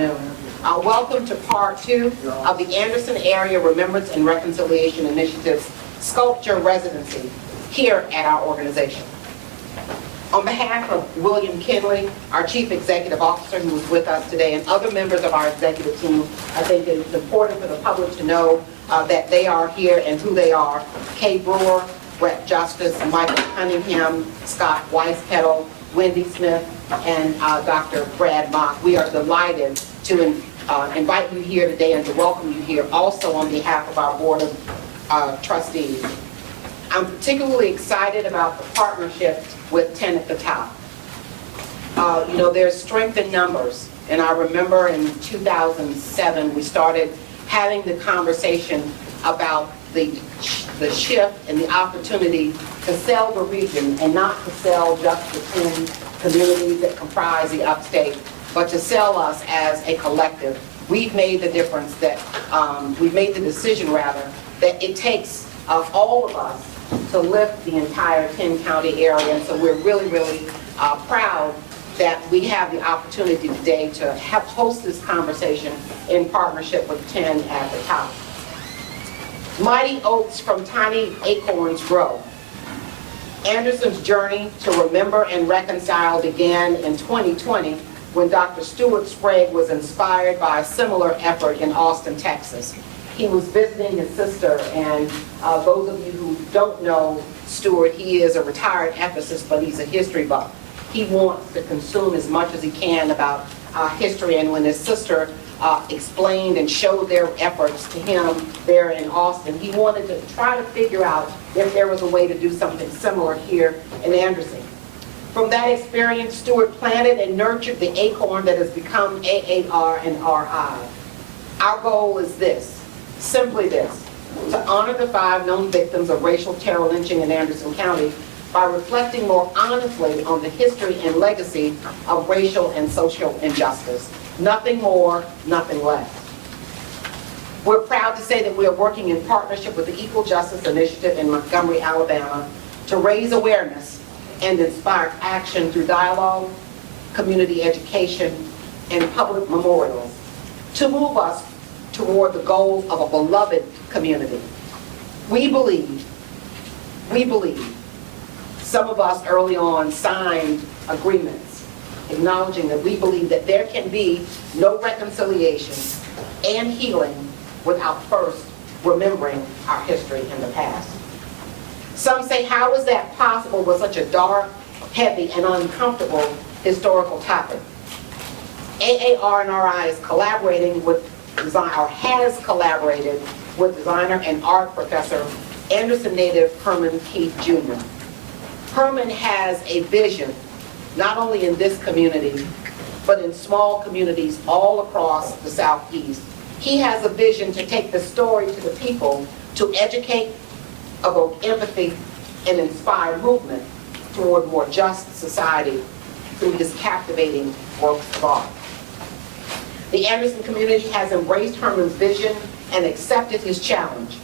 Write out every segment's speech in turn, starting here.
afternoon. Welcome to part 2 of the Anderson Area Remembrance and Reconciliation Initiative's Sculpture Residency here at our organization. On behalf of William Kinley, our Chief Executive Officer who is with us today, and other members of our executive team, I think it's important for the public to know that they are here and who they are. Kay Brewer, Brett Justice, Michael Cunningham, Scott Weiss-Kettle, Wendy Smith, and Dr. Brad Mock. We are delighted to invite you here today and to welcome you here also on behalf of our Board of Trustees. I'm particularly excited about the partnership with 10 at the top. There's strength in numbers, and I remember in 2007 we started having the conversation about the shift and the opportunity to sell the region, and not to sell just the 10 communities that comprise the Upstate, but to sell us as a collective. We've made the difference that, we've made the decision rather, that it takes all of us to lift the entire 10-county area, and so we're really, really proud that we have the opportunity today to host this conversation in partnership with 10 at the top. Mighty oaks from tiny acorns grow. Anderson's journey to remember and reconcile began in 2020 when Dr. Stewart Sprague was inspired by a similar effort in Austin, Texas. He was visiting his sister, and those of you who don't know Stewart, he is a retired ethicist, but he's a history buff. He wants to consume as much as he can about history, and when his sister explained and showed their efforts to him there in Austin, he wanted to try to figure out if there was a way to do something similar here in Anderson. From that experience, Stewart planted and nurtured the acorn that has become AAR&RI. Our goal is this, simply this, to honor the 5 known victims of racial terror lynching in Anderson County by reflecting more honestly on the history and legacy of racial and social injustice. Nothing more, nothing less. We're proud to say that we are working in partnership with the Equal Justice Initiative in Montgomery, Alabama, to raise awareness and inspire action through dialogue, community education, and public memorials to move us toward the goals of a beloved community. We believe, some of us early on signed agreements acknowledging that we believe that there can be no reconciliation and healing without first remembering our history in the past. Some say, how is that possible with such a dark, heavy, and uncomfortable historical topic? AAR&RI is collaborating with has collaborated with designer and art professor Anderson native Herman Keith Jr. Herman has a vision, not only in this community, but in small communities all across the Southeast. He has a vision to take the story to the people, to educate, evoke empathy, and inspire movement toward more just society through his captivating works of art. The Anderson community has embraced Herman's vision and accepted his challenge.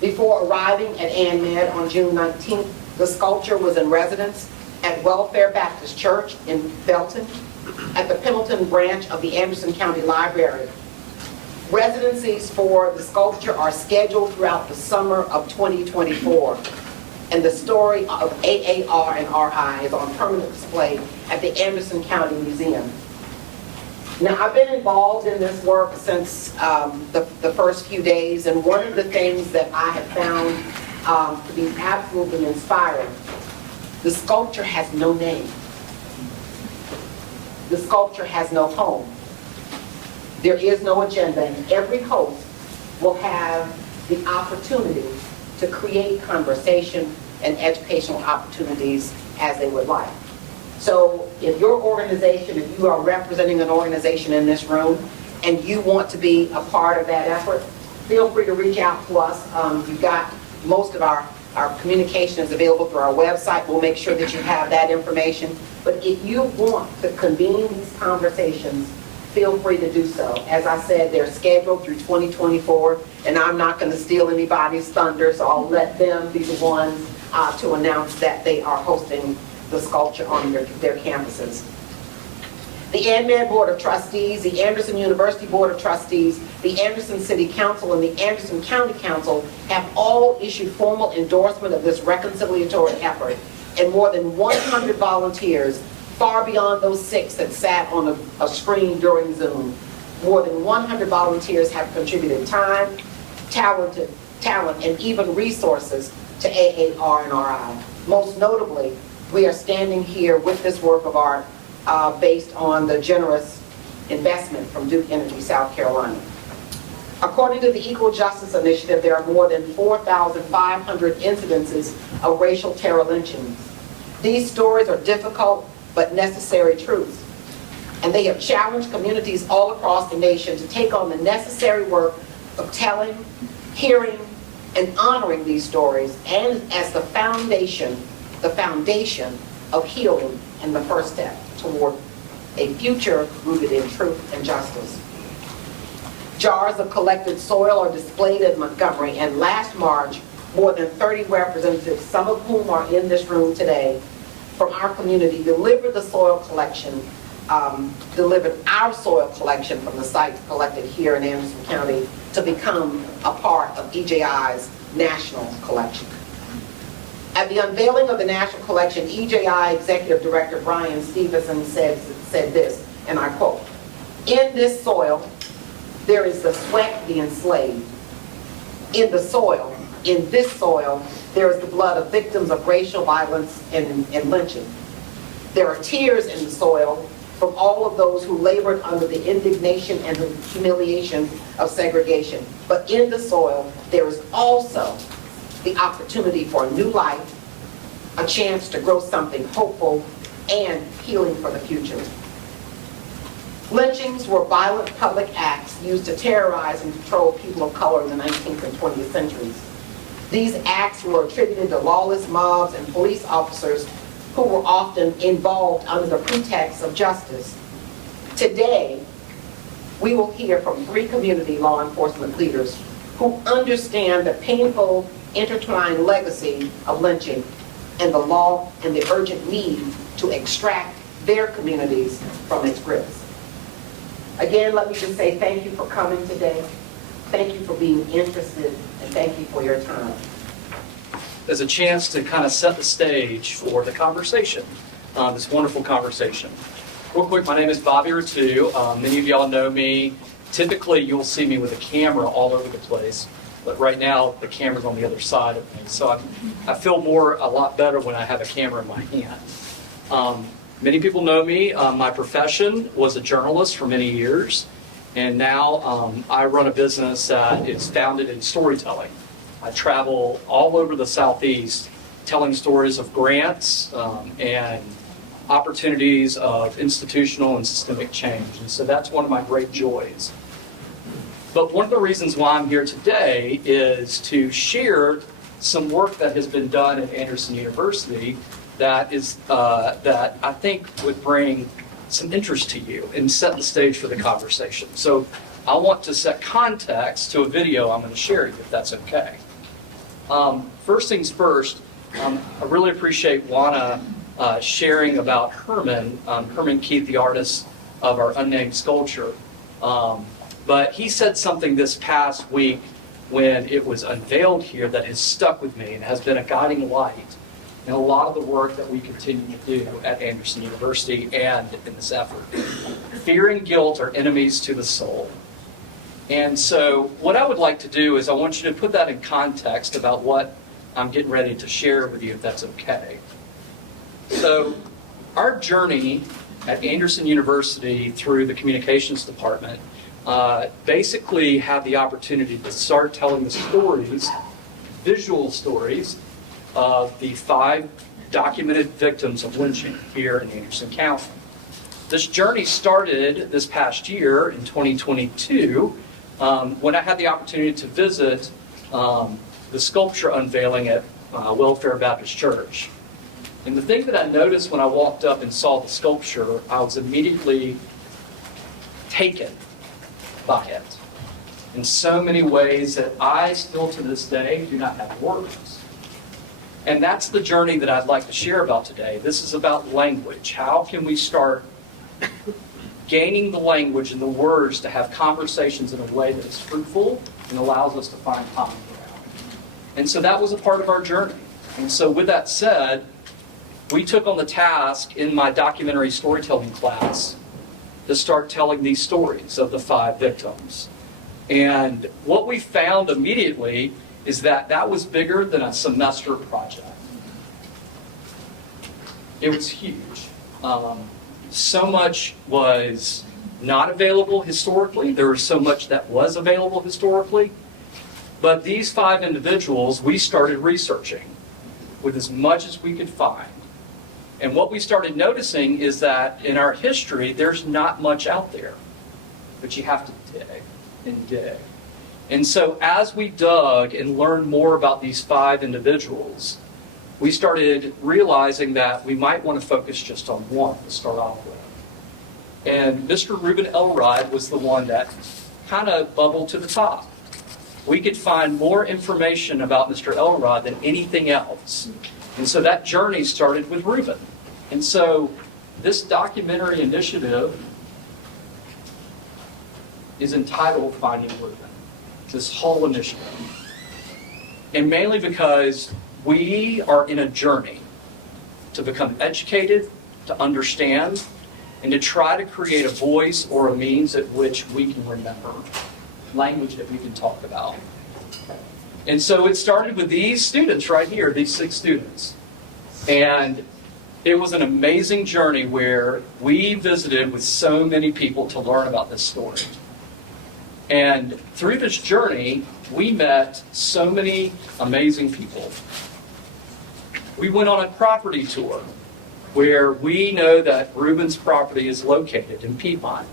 Before arriving at AnMed on June 19th, the sculpture was in residence at Welfare Baptist Church in Belton, at the Pendleton branch of the Anderson County Library. Residencies for the sculpture are scheduled throughout the summer of 2024, and the story of AAR&RI is on permanent display at the Anderson County Museum. Now, I've been involved in this work since the first few days, and one of the things that I have found to be absolutely inspiring, the sculpture has no name. The sculpture has no home. There is no agenda, and every host will have the opportunity to create conversation and educational opportunities as they would like. So if your organization, if you are representing an organization in this room and you want to be a part of that effort, feel free to reach out to us. You've got most of our communication is available through our website. We'll make sure that you have that information. But if you want to convene these conversations, feel free to do so. As I said, they're scheduled through 2024, and I'm not going to steal anybody's thunder, so I'll let them be the ones to announce that they are hosting the sculpture on their campuses. The AnMed Board of Trustees, the Anderson University Board of Trustees, the Anderson City Council, and the Anderson County Council have all issued formal endorsement of this reconciliatory effort, and more than 100 volunteers, far beyond those 6 that sat on a screen during Zoom. More than 100 volunteers have contributed time, talent, and even resources to AAR&RI. Most notably, we are standing here with this work of art based on the generous investment from Duke Energy, South Carolina. According to the Equal Justice Initiative, there are more than 4,500 incidences of racial terror lynchings. These stories are difficult but necessary truths, and they have challenged communities all across the nation to take on the necessary work of telling, hearing, and honoring these stories, and as the foundation of healing and the first step toward a future rooted in truth and justice. Jars of collected soil are displayed in Montgomery, and last March, more than 30 representatives, some of whom are in this room today, from our community delivered the soil collection, delivered our soil collection from the sites collected here in Anderson County to become a part of EJI's national collection. At the unveiling of the national collection, EJI Executive Director Brian Stevenson said this, and I quote, "In this soil, there is the sweat of the enslaved. In this soil, there is the blood of victims of racial violence and lynching. There are tears in the soil from all of those who labored under the indignation and the humiliation of segregation. But in the soil, there is also the opportunity for a new life, a chance to grow something hopeful, and healing for the future." Lynchings were violent public acts used to terrorize and control people of color in the 19th and 20th centuries. These acts were attributed to lawless mobs and police officers who were often involved under the pretext of justice. Today, we will hear from 3 community law enforcement leaders who understand the painful, intertwined legacy of lynching and the law and the urgent need to extract their communities from its grips. Again, let me just say thank you for coming today. Thank you for being interested, and thank you for your time. As a chance to kind of set the stage for the conversation, this wonderful conversation. Real quick, my name is Bobby Rettew. Many of y'all know me. Typically, you'll see me with a camera all over the place, but right now, the camera's on the other side of me. So I feel a lot better when I have a camera in my hand. Many people know me. My profession was a journalist for many years, and now I run a business that is founded in storytelling. I travel all over the Southeast telling stories of grants and opportunities of institutional and systemic change. And so that's one of my great joys. But one of the reasons why I'm here today is to share some work that has been done at Anderson University that I think would bring some interest to you and set the stage for the conversation. So I want to set context to a video I'm going to share with you, if that's okay. First things first, I really appreciate Juana sharing about Herman Keith, the artist of our unnamed sculpture. But he said something this past week when it was unveiled here that has stuck with me and has been a guiding light in a lot of the work that we continue to do at Anderson University and in this effort. Fear and guilt are enemies to the soul. And so what I would like to do is I want you to put that in context about what I'm getting ready to share with you, if that's okay. So our journey at Anderson University through the communications department basically had the opportunity to start telling the stories, visual stories, of the 5 documented victims of lynching here in Anderson County. This journey started this past year in 2022 when I had the opportunity to visit the sculpture unveiling at Welfare Baptist Church. And the thing that I noticed when I walked up and saw the sculpture, I was immediately taken by it in so many ways that I still to this day do not have words. And that's the journey that I'd like to share about today. This is about language. How can we start gaining the language and the words to have conversations in a way that is fruitful and allows us to find common ground. And so that was a part of our journey. And so with that said, we took on the task in my documentary storytelling class to start telling these stories of the 5 victims. And what we found immediately is that that was bigger than a semester project. It was huge. So much was not available historically. There was so much that was available historically. But these 5 individuals, we started researching with as much as we could find. And what we started noticing is that in our history, there's not much out there. But you have to dig and dig. And so as we dug and learned more about these 5 individuals, we started realizing that we might want to focus just on one to start off with. And Mr. Reuben Elrod was the one that kind of bubbled to the top. We could find more information about Mr. Elrod than anything else. And so that journey started with Reuben. And so this documentary initiative is entitled Finding Reuben, this whole initiative. And mainly because we are in a journey to become educated, to understand, and to try to create a voice or a means at which we can remember, language that we can talk about. And so it started with these students right here, these 6 students. And it was an amazing journey where we visited with so many people to learn about this story. And through this journey, we met so many amazing people. We went on a property tour where we know that Reuben's property is located in Piedmont.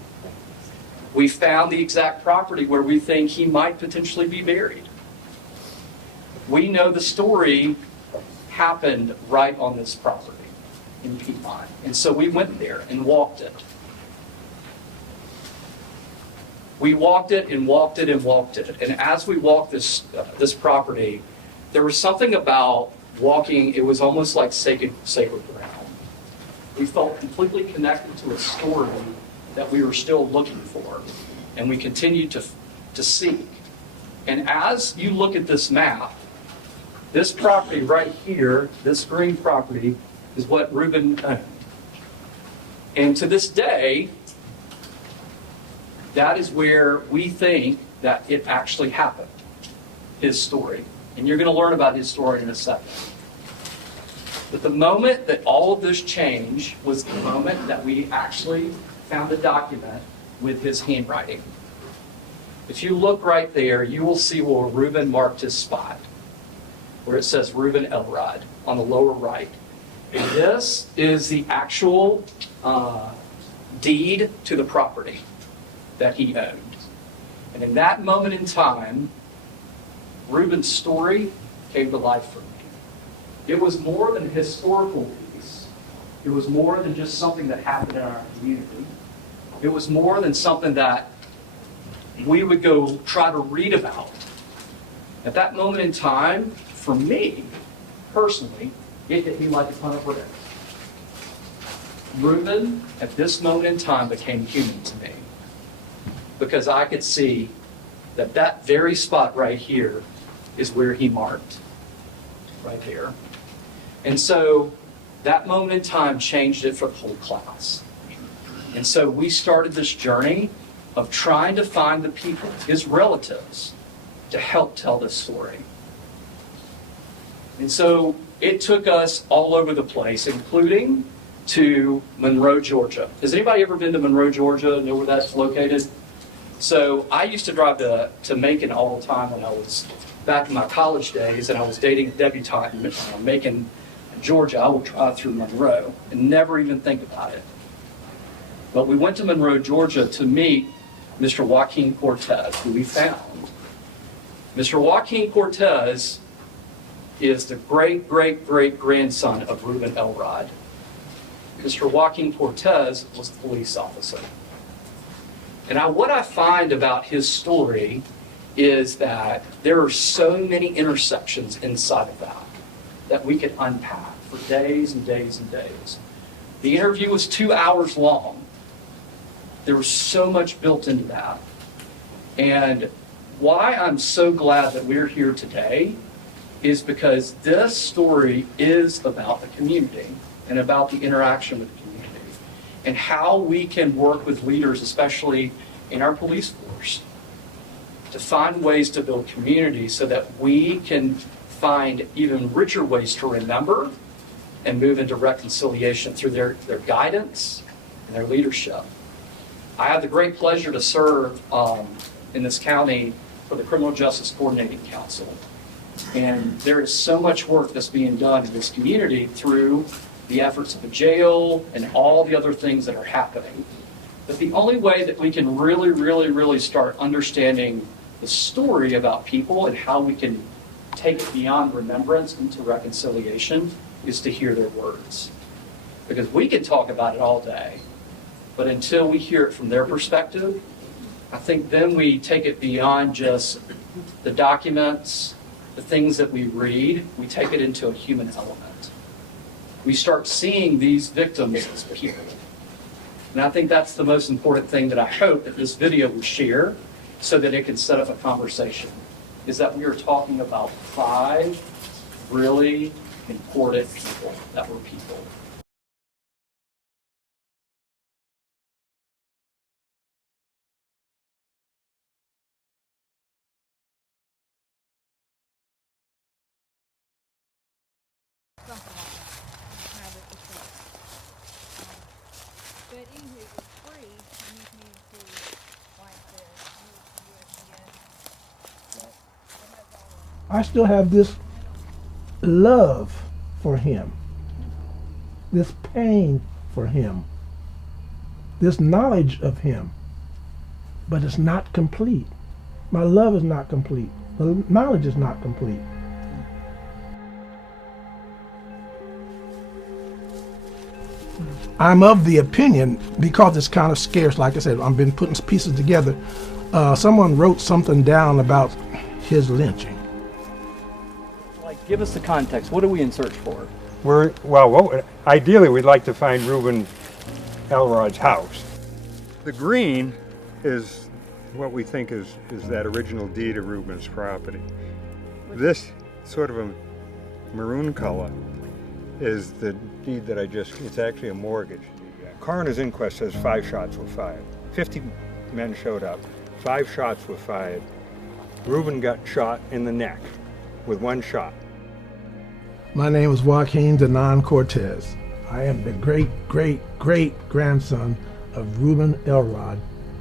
We found the exact property where we think he might potentially be buried. We know the story happened right on this property in Piedmont. And so we went there and walked it. We walked it and walked it and walked it. And as we walked this property, there was something about walking, it was almost like sacred ground. We felt completely connected to a story that we were still looking for, and we continued to seek. And as you look at this map, this property right here, this green property, is what Reuben owned. And to this day, that is where we think that it actually happened, his story. And you're going to learn about his story in a second. But the moment that all of this changed was the moment that we actually found a document with his handwriting. If you look right there, you will see where Reuben marked his spot, where it says Reuben Elrod on the lower right. And this is the actual deed to the property that he owned. And in that moment in time, Reuben's story came to life for me. It was more than a historical piece. It was more than just something that happened in our community. It was more than something that we would go try to read about. At that moment in time, for me, personally, it hit me like a ton of bricks. Reuben, at this moment in time, became human to me. Because I could see that that very spot right here is where he marked. Right there. And so that moment in time changed it for the whole class. And so we started this journey of trying to find the people, his relatives, to help tell this story. And so it took us all over the place, including to Monroe, Georgia. Has anybody ever been to Monroe, Georgia? Know where that's located? So I used to drive to Macon all the time when I was back in my college days, and I was dating a debutante in Macon, Georgia. I would drive through Monroe and never even think about it. But we went to Monroe, Georgia to meet Mr. Joaquin Cortez, who we found. Mr. Joaquin Cortez is the great-great-great-grandson of Reuben Elrod. Mr. Joaquin Cortez was a police officer. And what I find about his story is that there are so many intersections inside of that we could unpack for days and days and days. The interview was 2 hours long. There was so much built into that. And why I'm so glad that we're here today is because this story is about the community and about the interaction with the community and how we can work with leaders, especially in our police force, to find ways to build community so that we can find even richer ways to remember and move into reconciliation through their guidance and their leadership. I have the great pleasure to serve in this county for the Criminal Justice Coordinating Council. And there is so much work that's being done in this community through the efforts of the jail and all the other things that are happening. But the only way that we can really start understanding the story about people and how we can take it beyond remembrance into reconciliation is to hear their words. Because we can talk about it all day, but until we hear it from their perspective, I think then we take it beyond just the documents, the things that we read, we take it into a human element. We start seeing these victims as people. And I think that's the most important thing that I hope that this video will share so that it can set up a conversation, is that we are talking about 5 really important people that were people. But anywho, it was free, and you can see like this. I still have this love for him, this pain for him, this knowledge of him, but it's not complete. My love is not complete. The knowledge is not complete. I'm of the opinion, because it's kind of scarce, like I said, I've been putting pieces together. Someone wrote something down about his lynching. Like, give us the context. What are we in search for? Ideally, we'd like to find Reuben Elrod's house. The green is what we think is that original deed of Reuben's property. This sort of a maroon color is the deed that it's actually a mortgage. The coroner's inquest says 5 shots were fired. 50 men showed up, 5 shots were fired. Reuben got shot in the neck with 1 shot. My name is Joaquin Denon Cortez. I am the great-great-great-grandson of Reuben Elrod,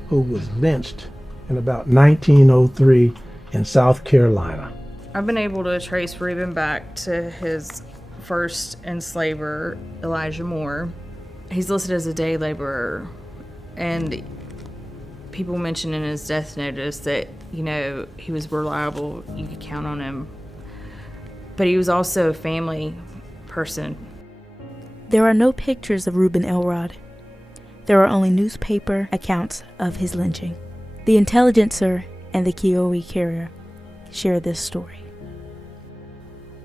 who was lynched in about 1903 in South Carolina. I've been able to trace Reuben back to his first enslaver, Elijah Moore. He's listed as a day laborer, and people mentioned in his death notice that, he was reliable, you could count on him. But he was also a family person. There are no pictures of Reuben Elrod. There are only newspaper accounts of his lynching. The Intelligencer and the Kiowa Carrier share this story.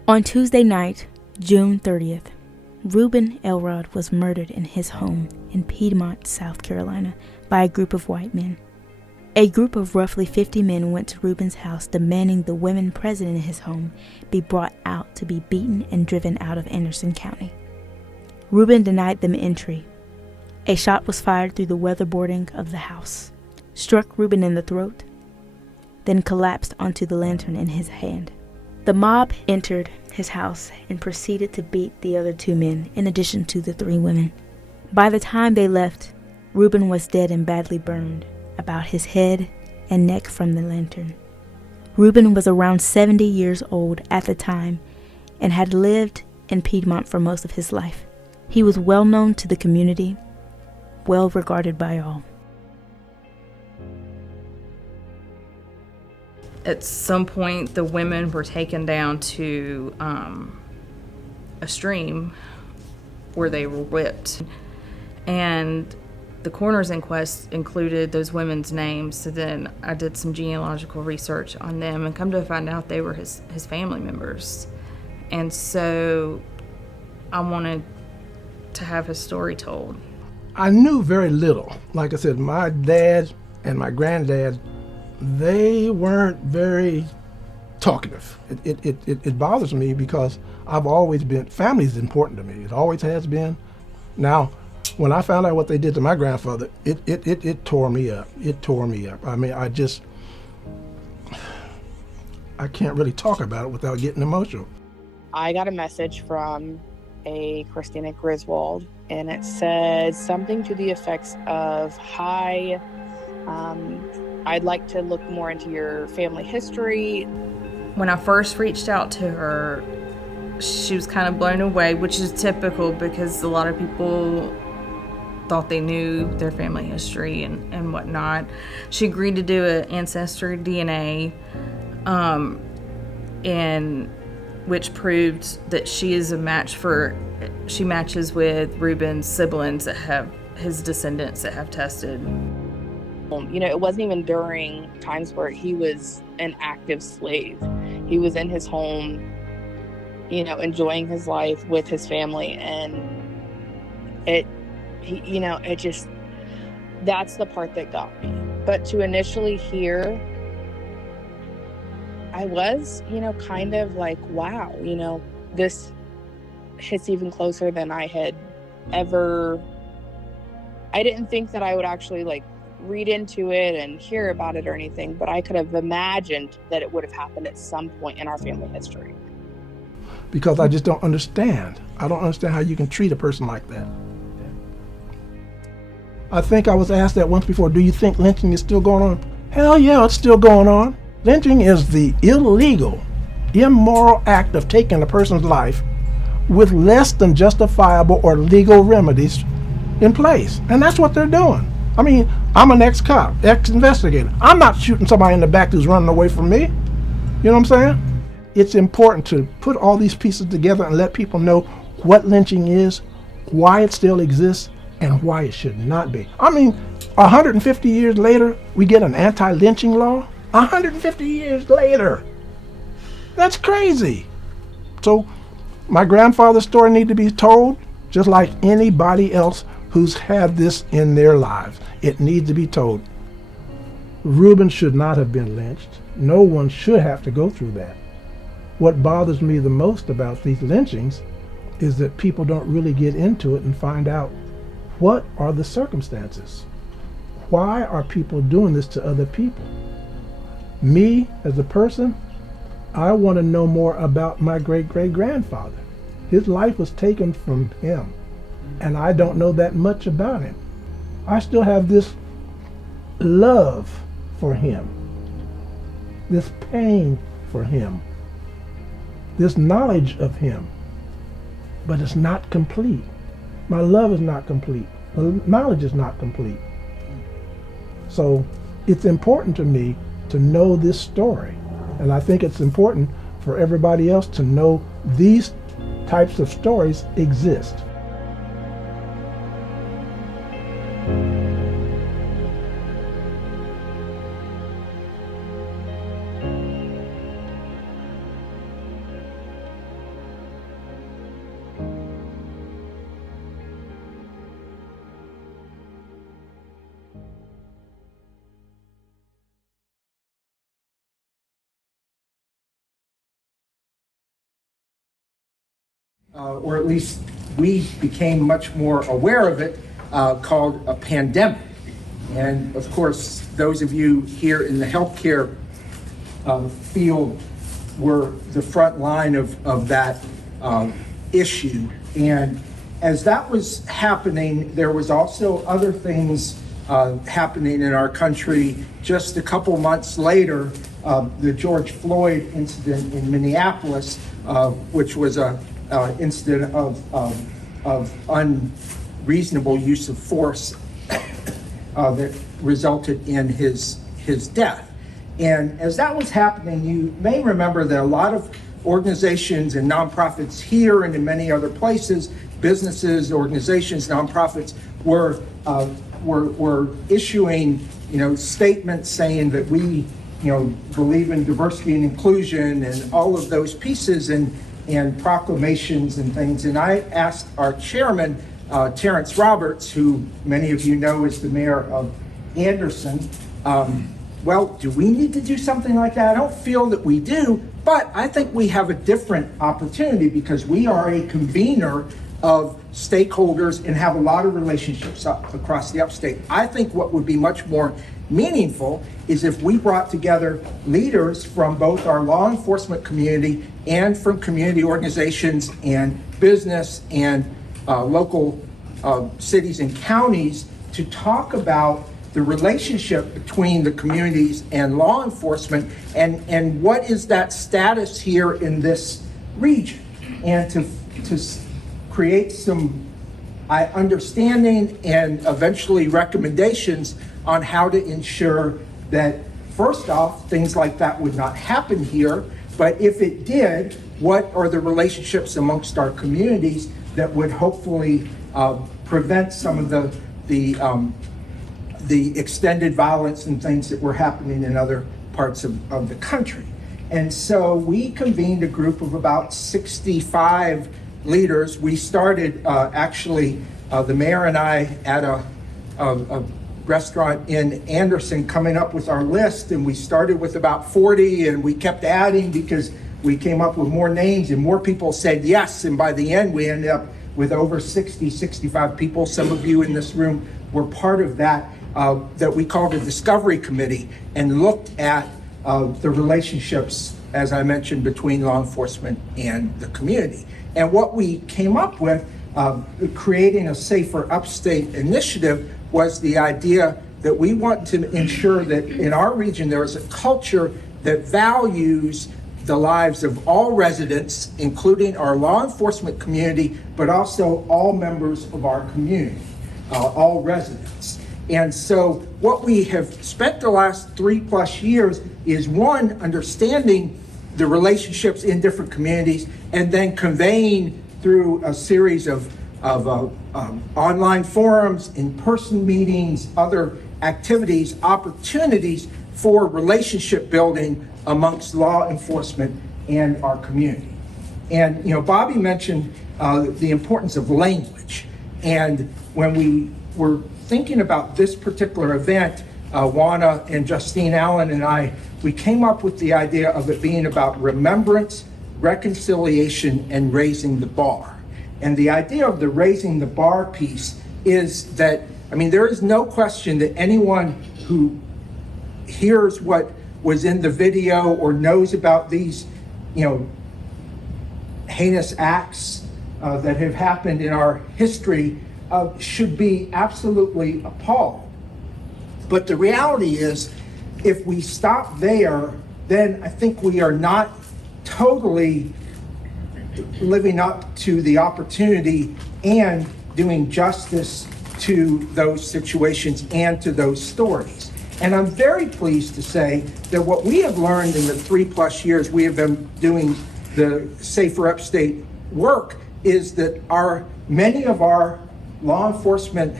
On Tuesday night, June 30th, Reuben Elrod was murdered in his home in Piedmont, South Carolina, by a group of white men. A group of roughly 50 men went to Reuben's house demanding the women present in his home be brought out to be beaten and driven out of Anderson County. Reuben denied them entry. A shot was fired through the weatherboarding of the house, struck Reuben in the throat, then collapsed onto the lantern in his hand. The mob entered his house and proceeded to beat the other 2 men, in addition to the 3 women. By the time they left, Reuben was dead and badly burned about his head and neck from the lantern. Reuben was around 70 years old at the time and had lived in Piedmont for most of his life. He was well known to the community, well regarded by all. At some point, the women were taken down to a stream where they were whipped. And the coroner's inquest included those women's names, so then I did some genealogical research on them and come to find out they were his family members. And so I wanted to have his story told. I knew very little. Like I said, my dad and my granddad, they weren't very talkative. It bothers me because I've always been, family is important to me. It always has been. Now, when I found out what they did to my grandfather, it tore me up. It tore me up. I mean, I can't really talk about it without getting emotional. I got a message from a Christina Griswold, and it said something to the effects of, "Hi, I'd like to look more into your family history." When I first reached out to her, she was kind of blown away, which is typical because a lot of people thought they knew their family history and whatnot. She agreed to do an ancestry DNA, and which proved that she is a match she matches with Reuben's siblings that have his descendants that have tested. You know, it wasn't even during times where he was an active slave. He was in his home, you know, enjoying his life with his family, and that's the part that got me. But to initially hear, I was, you know, kind of like, wow, you know, this hits even closer than I had ever. I didn't think that I would actually like read into it and hear about it or anything, but I could have imagined that it would have happened at some point in our family history. Because I just don't understand. I don't understand how you can treat a person like that. I think I was asked that once before, do you think lynching is still going on? Hell yeah, it's still going on. Lynching is the illegal, immoral act of taking a person's life with less than justifiable or legal remedies in place. And that's what they're doing. I mean, I'm an ex-cop, ex-investigator. I'm not shooting somebody in the back who's running away from me. You know what I'm saying? It's important to put all these pieces together and let people know what lynching is, why it still exists, and why it should not be. I mean, 150 years later, we get an anti-lynching law? 150 years later. That's crazy. So my grandfather's story needs to be told just like anybody else who's had this in their lives. It needs to be told. Reuben should not have been lynched. No one should have to go through that. What bothers me the most about these lynchings is that people don't really get into it and find out what are the circumstances. Why are people doing this to other people? Me, as a person, I want to know more about my great-great-grandfather. His life was taken from him, and I don't know that much about him. I still have this love for him, this pain for him, this knowledge of him, but it's not complete. My love is not complete. The knowledge is not complete. So it's important to me to know this story. And I think it's important for everybody else to know these types of stories exist. Or at least we became much more aware of it, called a pandemic. And of course, those of you here in the healthcare field were the front line of that issue. And as that was happening, there was also other things happening in our country. Just a couple months later, the George Floyd incident in Minneapolis, which was a incident of unreasonable use of force that resulted in his death. And as that was happening, you may remember that a lot of organizations and nonprofits here and in many other places, businesses, organizations, nonprofits were issuing, statements saying that we, believe in diversity and inclusion and all of those pieces and proclamations and things. And I asked our chairman Terrence Roberts, who many of you know is the mayor of Anderson. Well, do we need to do something like that? I don't feel that we do, but I think we have a different opportunity because we are a convener of stakeholders and have a lot of relationships across the upstate. I think what would be much more meaningful is if we brought together leaders from both our law enforcement community and from community organizations and business and local cities and counties to talk about the relationship between the communities and law enforcement and what is that status here in this region, and to create some understanding and eventually recommendations on how to ensure that, first off, things like that would not happen here, but if it did, what are the relationships amongst our communities that would hopefully prevent some of the extended violence and things that were happening in other parts of the country. And so we convened a group of about 65 leaders. We started actually, the mayor and I at a restaurant in Anderson coming up with our list, and we started with about 40 and we kept adding because we came up with more names and more people said yes, and by the end we ended up with over 65 people. Some of you in this room were part of that we called a discovery committee and looked at the relationships, as I mentioned, between law enforcement and the community. And what we came up with, creating a Safer Upstate initiative, was the idea that we want to ensure that in our region there is a culture that values the lives of all residents, including our law enforcement community, but also all members of our community, all residents. And so what we have spent the last 3+ years is, one, understanding the relationships in different communities, and then conveying through a series of online forums, in-person meetings, other activities, opportunities for relationship building amongst law enforcement and our community. And, you know, Bobby mentioned the importance of language. And when we were thinking about this particular event, Juana and Justine Allen and I, we came up with the idea of it being about remembrance, reconciliation, and raising the bar. And the idea of the raising the bar piece is that, I mean, there is no question that anyone who hears what was in the video or knows about these, you know, heinous acts that have happened in our history should be absolutely appalled. But the reality is, if we stop there, then I think we are not totally living up to the opportunity and doing justice to those situations and to those stories. And I'm very pleased to say that what we have learned in the 3+ years we have been doing the Safer Upstate work is that many of our law enforcement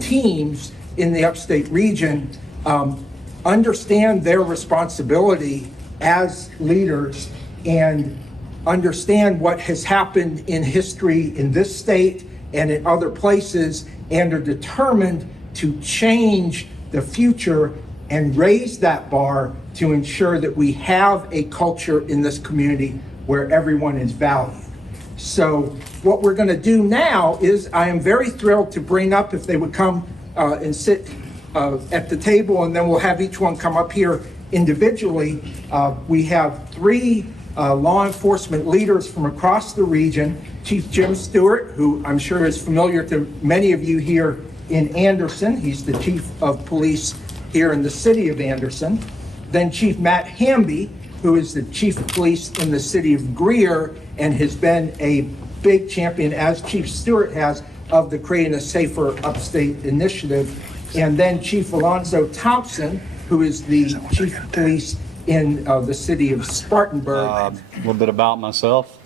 teams in the upstate region understand their responsibility as leaders and understand what has happened in history in this state and in other places, and are determined to change the future and raise that bar to ensure that we have a culture in this community where everyone is valued. So what we're going to do now is, I am very thrilled to bring up, if they would come and sit at the table, and then we'll have each one come up here individually. We have 3 law enforcement leaders from across the region. Chief Jim Stewart, who I'm sure is familiar to many of you here in Anderson. He's the chief of police here in the city of Anderson. Then Chief Matt Hamby, who is the chief of police in the city of Greer and has been a big champion, as Chief Stewart has, of the Creating a Safer Upstate initiative. And then Chief Alonzo Thompson, who is the chief of police in the city of Spartanburg. A little bit about myself.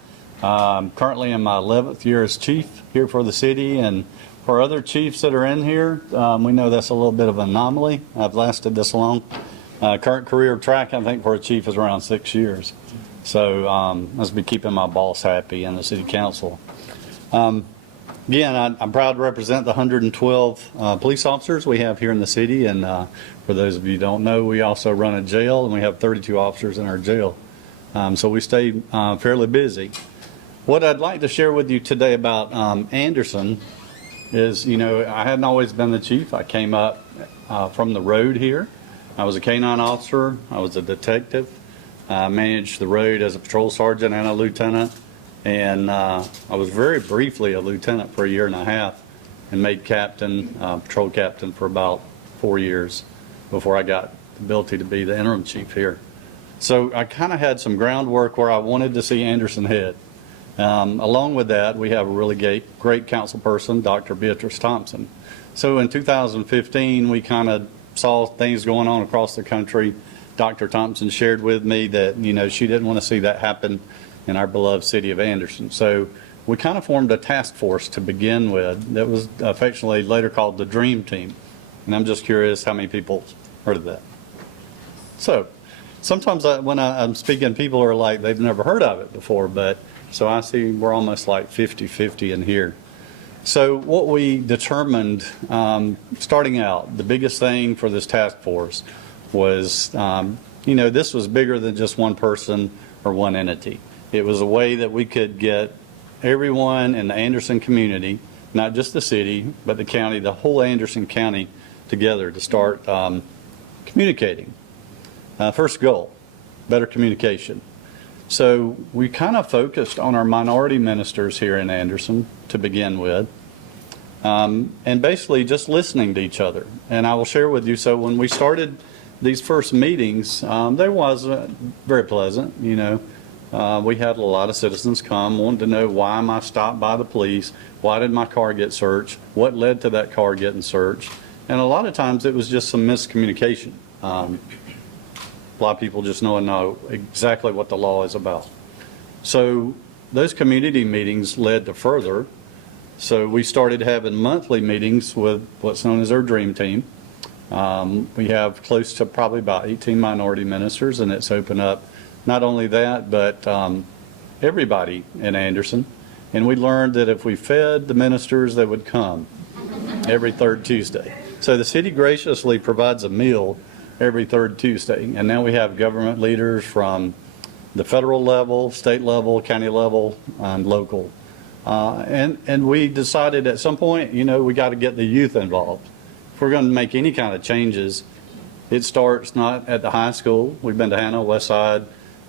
I'm currently in my 11th year as chief here for the city, and for other chiefs that are in here, we know that's a little bit of an anomaly. I've lasted this long. Current career track, I think, for a chief is around 6 years. So I must be keeping my boss happy and the city council. Again, I'm proud to represent the 112 police officers we have here in the city, and for those of you who don't know, we also run a jail, and we have 32 officers in our jail. So we stay fairly busy. What I'd like to share with you today about Anderson is, I hadn't always been the chief. I came up from the road here. I was a K-9 officer. I was a detective. I managed the road as a patrol sergeant and a lieutenant. And I was very briefly a lieutenant for a year and a half and made captain, patrol captain for about 4 years before I got the ability to be the interim chief here. So I kind of had some groundwork where I wanted to see Anderson head. Along with that, we have a really great council person, Dr. Beatrice Thompson. So in 2015, we kind of saw things going on across the country. Dr. Thompson shared with me that, she didn't want to see that happen in our beloved city of Anderson. So we kind of formed a task force to begin with that was affectionately later called the Dream Team. And I'm just curious how many people heard of that. So sometimes when I'm speaking, people are like, they've never heard of it before, but so I see we're almost like 50-50 in here. So what we determined, starting out, the biggest thing for this task force was, this was bigger than just one person or one entity. It was a way that we could get everyone in the Anderson community, not just the city, but the county, the whole Anderson County together to start communicating. First goal, better communication. So we kind of focused on our minority ministers here in Anderson to begin with, and basically just listening to each other. And I will share with you, so when we started these first meetings, they wasn't very pleasant, We had a lot of citizens come, wanted to know why am I stopped by the police, why did my car get searched, what led to that car getting searched, and a lot of times it was just some miscommunication. A lot of people just know exactly what the law is about. So those community meetings led to further. So we started having monthly meetings with what's known as our Dream Team. We have close to probably about 18 minority ministers, and it's opened up not only that, but everybody in Anderson. And we learned that if we fed the ministers, they would come every third Tuesday. So the city graciously provides a meal every third Tuesday. And now we have government leaders from the federal level, state level, county level, and local. And we decided at some point, we got to get the youth involved. If we're going to make any kind of changes, it starts not at the high school. We've been to Hannah, West Side.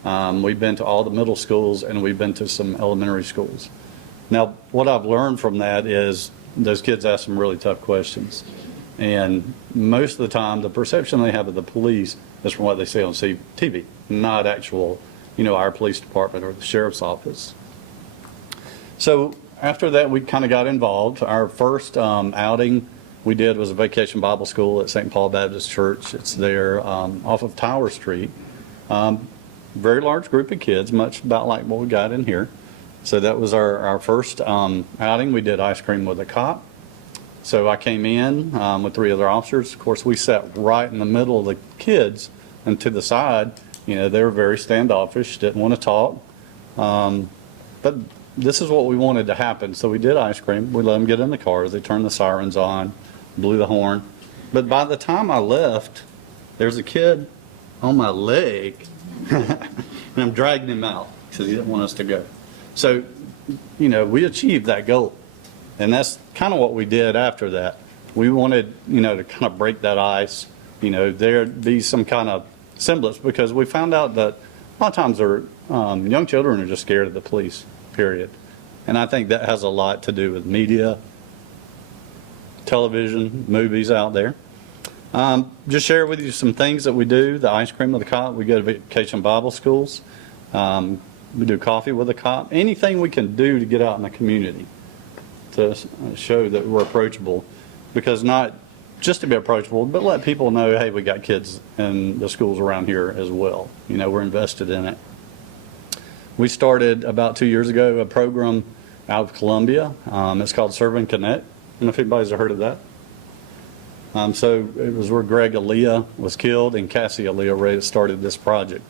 We've been to all the middle schools, and we've been to some elementary schools. Now, what I've learned from that is those kids ask some really tough questions. And most of the time, the perception they have of the police is from what they see on TV, not actual, our police department or the sheriff's office. So after that, we kind of got involved. Our first outing we did was a vacation Bible school at St. Paul Baptist Church. It's there off of Tower Street. Very large group of kids, much about like what we got in here. So that was our first outing. We did ice cream with a cop. So I came in with 3 other officers. Of course, we sat right in the middle of the kids and to the side. They were very standoffish, didn't want to talk. But this is what we wanted to happen. So we did ice cream. We let them get in the cars. They turned the sirens on, blew the horn. But by the time I left, there's a kid on my leg, and I'm dragging him out because he didn't want us to go. So, we achieved that goal. And that's kind of what we did after that. We wanted, to kind of break that ice, there'd be some kind of semblance, because we found out that a lot of times young children are just scared of the police, period. And I think that has a lot to do with media, television, movies out there. Just share with you some things that we do. The ice cream with the cop, we go to vacation Bible schools. We do coffee with a cop. Anything we can do to get out in the community to show that we're approachable, because not just to be approachable, but let people know, hey, we got kids in the schools around here as well. We're invested in it. We started about 2 years ago a program out of Columbia. It's called Serve and Connect. I don't know if anybody's heard of that. So it was where Greg Aaliyah was killed, and Cassie Aaliyah started this project.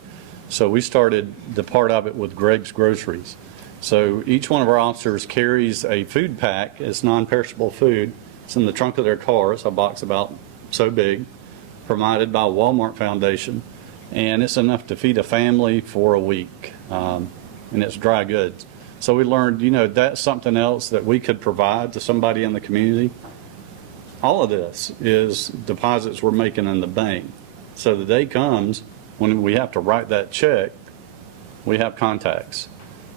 So we started the part of it with Greg's Groceries. So each one of our officers carries a food pack. It's non-perishable food. It's in the trunk of their car. It's a box about so big, provided by Walmart Foundation, and it's enough to feed a family for a week, and it's dry goods. So we learned, you know, that's something else that we could provide to somebody in the community. All of this is deposits we're making in the bank. So the day comes when we have to write that check, we have contacts.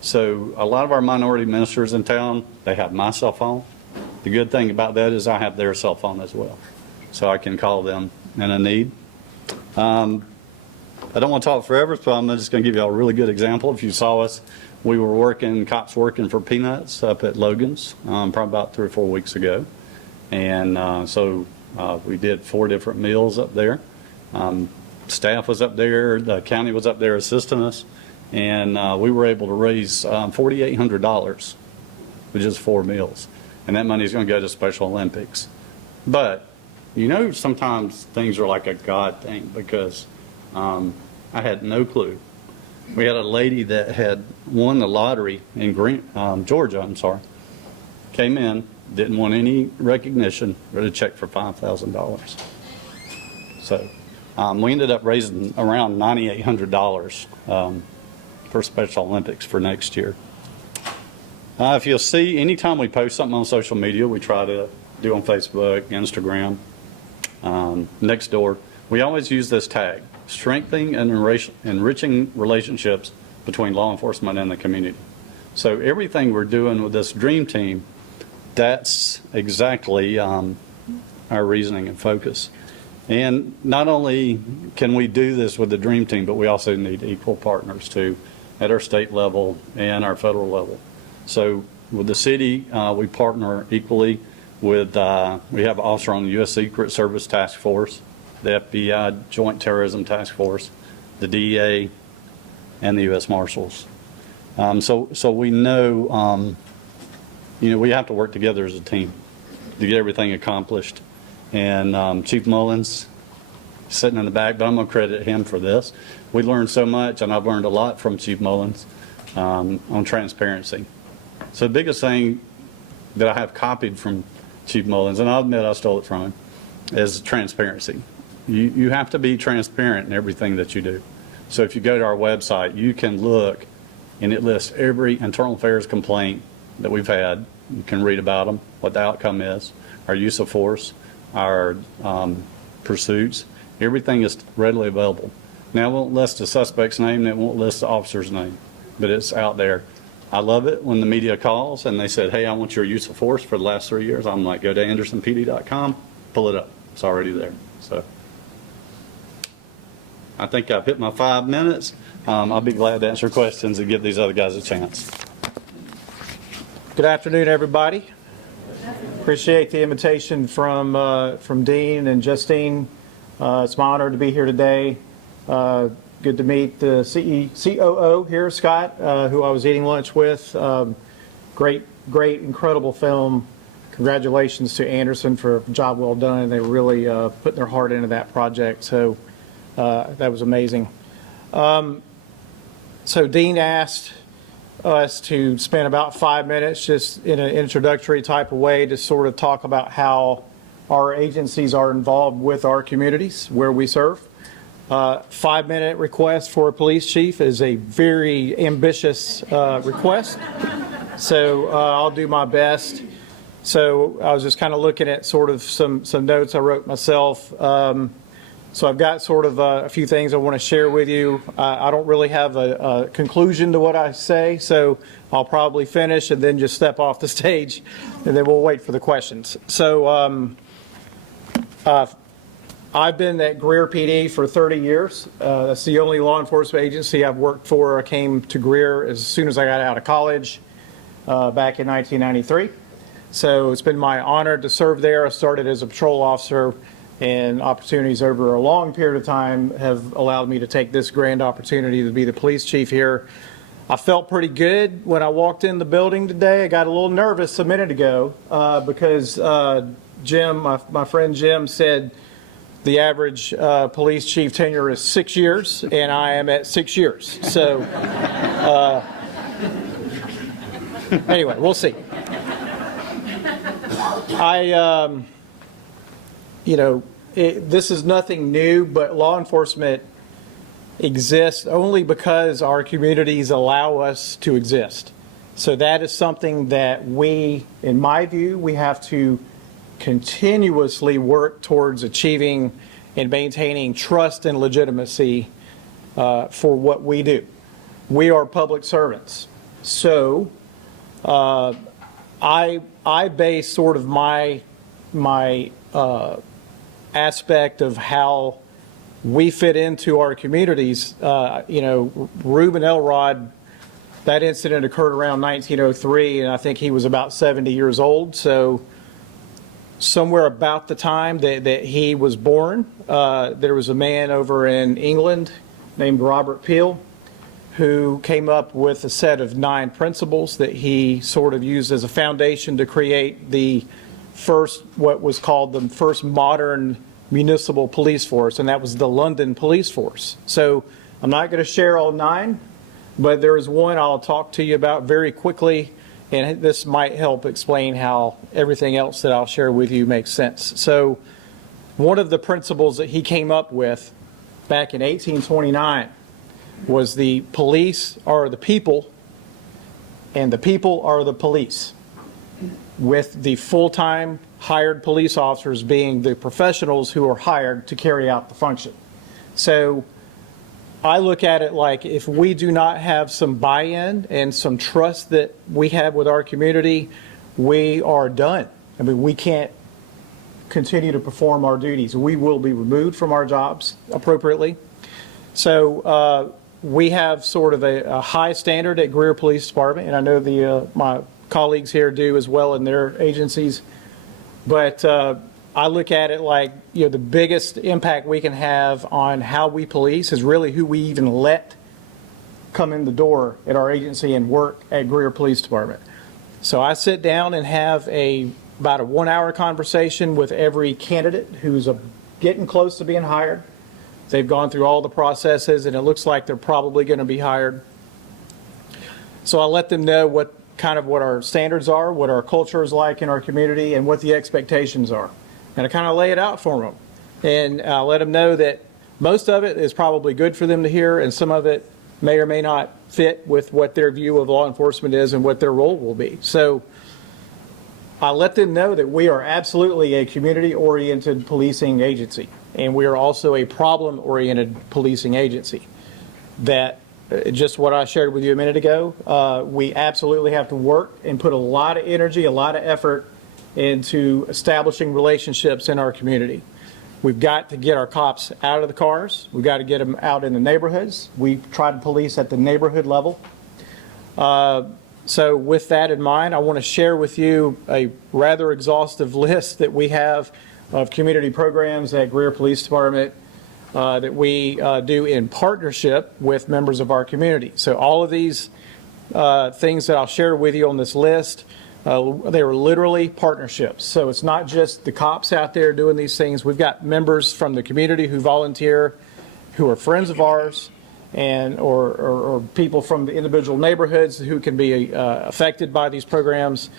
So a lot of our minority ministers in town, they have my cell phone. The good thing about that is I have their cell phone as well, so I can call them in a need. I don't want to talk forever, so I'm just going to give you a really good example. If you saw us, we were cops working for peanuts up at Logan's probably about 3 or 4 weeks ago. And so we did 4 different meals up there. Staff was up there, the county was up there assisting us, and we were able to raise $4,800 with just 4 meals. And that money is going to go to Special Olympics. But, you know, sometimes things are like a God thing, because I had no clue. We had a lady that had won the lottery in Georgia, came in, didn't want any recognition, wrote a check for $5,000. So we ended up raising around $9,800 for Special Olympics for next year. If you'll see, anytime we post something on social media, we try to do on Facebook, Instagram, Nextdoor, we always use this tag: strengthening and enriching relationships between law enforcement and the community. So everything we're doing with this dream team, that's exactly our reasoning and focus. And not only can we do this with the dream team, but we also need equal partners too, at our state level and our federal level. So with the city, we partner equally with, we have an officer on the U.S. Secret Service Task Force, the FBI Joint Terrorism Task Force, the DEA, and the U.S. Marshals. So we know, you know, we have to work together as a team to get everything accomplished. And Chief Mullins, sitting in the back, but I'm going to credit him for this. We learned so much, and I've learned a lot from Chief Mullins on transparency. So the biggest thing that I have copied from Chief Mullins, and I'll admit I stole it from him, is transparency. You have to be transparent in everything that you do. So if you go to our website, you can look, and it lists every internal affairs complaint that we've had. You can read about them, what the outcome is, our use of force, our pursuits. Everything is readily available. Now, it won't list the suspect's name, and it won't list the officer's name, but it's out there. I love it when the media calls and they said, hey, I want your use of force for the last 3 years. I'm like, go to andersonpd.com, pull it up. It's already there. So I think I've hit my 5 minutes. I'll be glad to answer questions and give these other guys a chance. Good afternoon, everybody. Appreciate the invitation from Dean and Justine. It's my honor to be here today. Good to meet the COO here, Scott, who I was eating lunch with. Great, incredible film. Congratulations to Anderson for a job well done. They were really putting their heart into that project, so that was amazing. So Dean asked us to spend about 5 minutes just in an introductory type of way to sort of talk about how our agencies are involved with our communities where we serve. 5-minute request for a police chief is a very ambitious request, so I'll do my best. So I was just kind of looking at sort of some notes I wrote myself. So I've got sort of a few things I want to share with you. I don't really have a conclusion to what I say, so I'll probably finish and then just step off the stage, and then we'll wait for the questions. So I've been at Greer PD for 30 years. That's the only law enforcement agency I've worked for. I came to Greer as soon as I got out of college back in 1993. So it's been my honor to serve there. I started as a patrol officer, and opportunities over a long period of time have allowed me to take this grand opportunity to be the police chief here. I felt pretty good when I walked in the building today. I got a little nervous a minute ago because Jim, my friend Jim, said the average police chief tenure is 6 years, and I am at 6 years. So Anyway, we'll see. This is nothing new, but law enforcement exists only because our communities allow us to exist. So that is something that we, in my view, we have to continuously work towards achieving and maintaining trust and legitimacy for what we do. We are public servants. So I base sort of my aspect of how we fit into our communities. Reuben Elrod, that incident occurred around 1903, and I think he was about 70 years old. So somewhere about the time that he was born, there was a man over in England named Robert Peel who came up with a set of 9 principles that he sort of used as a foundation to create the first, what was called the first modern municipal police force, and that was the London Police Force. So I'm not going to share all 9, but there is one I'll talk to you about very quickly, and this might help explain how everything else that I'll share with you makes sense. So one of the principles that he came up with back in 1829 was the police are the people and the people are the police, with the full-time hired police officers being the professionals who are hired to carry out the function. So I look at it like if we do not have some buy-in and some trust that we have with our community, we are done. I mean, we can't continue to perform our duties. We will be removed from our jobs appropriately. So we have sort of a high standard at Greer Police Department, and I know my colleagues here do as well in their agencies. But I look at it like, the biggest impact we can have on how we police is really who we even let come in the door at our agency and work at Greer Police Department. So I sit down and have about a 1-hour conversation with every candidate who's getting close to being hired. They've gone through all the processes, and it looks like they're probably going to be hired. So I let them know what our standards are, what our culture is like in our community, and what the expectations are. And I kind of lay it out for them. And I let them know that most of it is probably good for them to hear, and some of it may or may not fit with what their view of law enforcement is and what their role will be. So I let them know that we are absolutely a community-oriented policing agency, and we are also a problem-oriented policing agency. That just what I shared with you a minute ago, we absolutely have to work and put a lot of energy, a lot of effort into establishing relationships in our community. We've got to get our cops out of the cars. We've got to get them out in the neighborhoods. We try to police at the neighborhood level. So with that in mind, I want to share with you a rather exhaustive list that we have of community programs at Greer Police Department that we do in partnership with members of our community. So all of these things that I'll share with you on this list, they are literally partnerships. So it's not just the cops out there doing these things. We've got members from the community who volunteer, who are friends of ours, and or people from the individual neighborhoods who can be affected by these programs.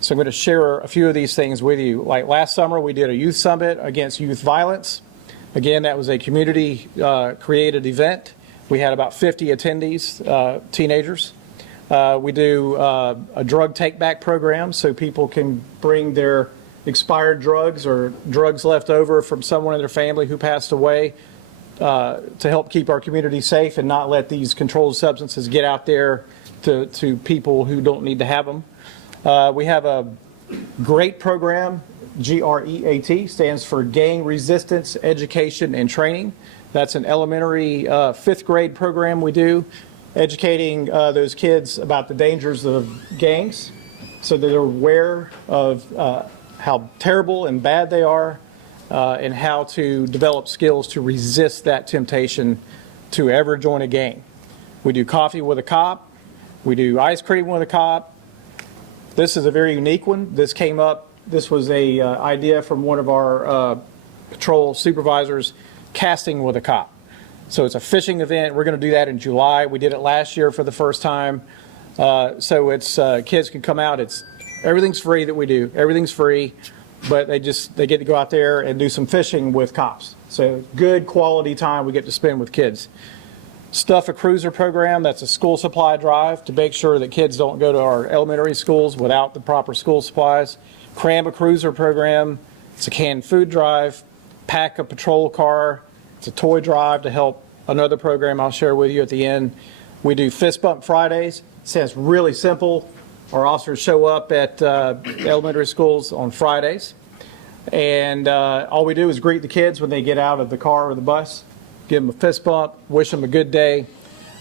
So I'm going to share a few of these things with you. Like last summer, we did a youth summit against youth violence. Again, that was a community created event. We had about 50 attendees, teenagers. We do a drug take-back program so people can bring their expired drugs or drugs left over from someone in their family who passed away to help keep our community safe and not let these controlled substances get out there to people who don't need to have them. We have a great program. GREAT stands for Gang Resistance Education and Training. That's an elementary 5th grade program we do, educating those kids about the dangers of gangs so that they're aware of how terrible and bad they are and how to develop skills to resist that temptation to ever join a gang. We do coffee with a cop. We do ice cream with a cop. This is a very unique one. This came up. This was a idea from one of our patrol supervisors, casting with a cop. So it's a fishing event. We're going to do that in July. We did it last year for the first time. So it's kids can come out. Everything's free that we do. Everything's free, but they get to go out there and do some fishing with cops. So good quality time we get to spend with kids. Stuff a Cruiser program, that's a school supply drive to make sure that kids don't go to our elementary schools without the proper school supplies. Cram a Cruiser program, it's a canned food drive. Pack a patrol car, it's a toy drive to help another program I'll share with you at the end. We do Fist Bump Fridays. It sounds really simple. Our officers show up at elementary schools on Fridays, and all we do is greet the kids when they get out of the car or the bus. Give them a fist bump, wish them a good day,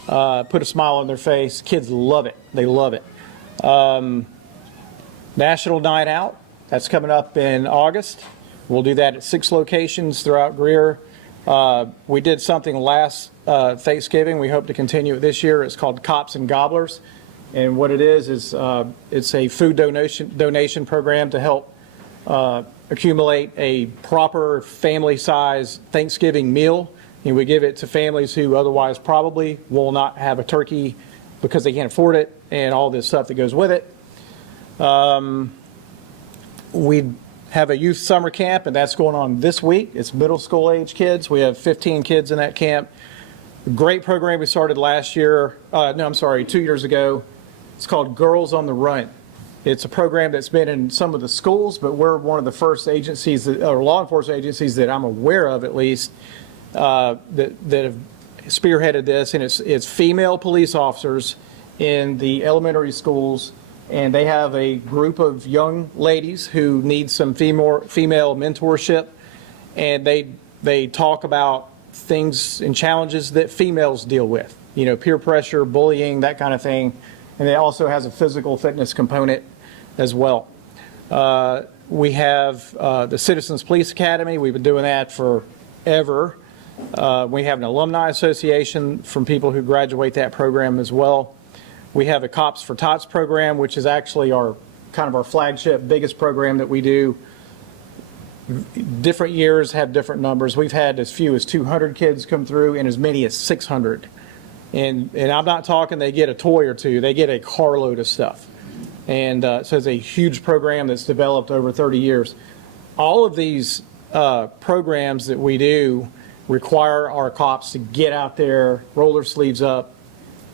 put a smile on their face. Kids love it. They love it. National Night Out, that's coming up in August. We'll do that at 6 locations throughout Greer. We did something last Thanksgiving. We hope to continue it this year. It's called Cops and Gobblers. And what it is it's a food donation program to help accumulate a proper family-size Thanksgiving meal. And we give it to families who otherwise probably will not have a turkey because they can't afford it and all this stuff that goes with it. We have a youth summer camp, and that's going on this week. It's middle school age kids. We have 15 kids in that camp. Great program we started last year. 2 years ago. It's called Girls on the Run. It's a program that's been in some of the schools, but we're one of the first agencies, or law enforcement agencies that I'm aware of at least, that have spearheaded this, and it's female police officers in the elementary schools, and they have a group of young ladies who need some female mentorship, and they talk about things and challenges that females deal with, peer pressure, bullying, that kind of thing, and it also has a physical fitness component as well. We have the Citizens Police Academy. We've been doing that forever. We have an alumni association from people who graduate that program as well. We have a Cops for Tots program, which is actually our flagship, biggest program that we do. Different years have different numbers. We've had as few as 200 kids come through and as many as 600. And I'm not talking they get a toy or two, they get a carload of stuff. And so it's a huge program that's developed over 30 years. All of these programs that we do require our cops to get out there, roll their sleeves up,